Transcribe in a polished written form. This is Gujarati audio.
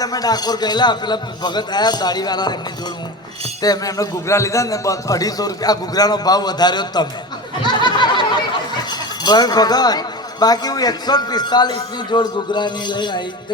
આજે અમે ડાકોર ગયેલા પેલા ભગત આયા દાઢીવાળા એમની જોડ હું તે એમને ઘૂઘરા લીધા ને બસ 250 રૂપિયા ઘૂઘરાનો ભાવ વધાર્યો તમે ભાઈ ભગત બાકી હું 145 ની જોડ ઘૂઘરાની લઈ આવી